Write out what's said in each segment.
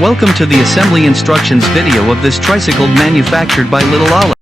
Welcome to the assembly instructions video of this tricycle manufactured by Little Olive.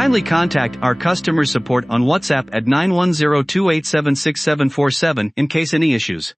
Kindly contact our customer support on WhatsApp at 910-287-6747 in case any issues.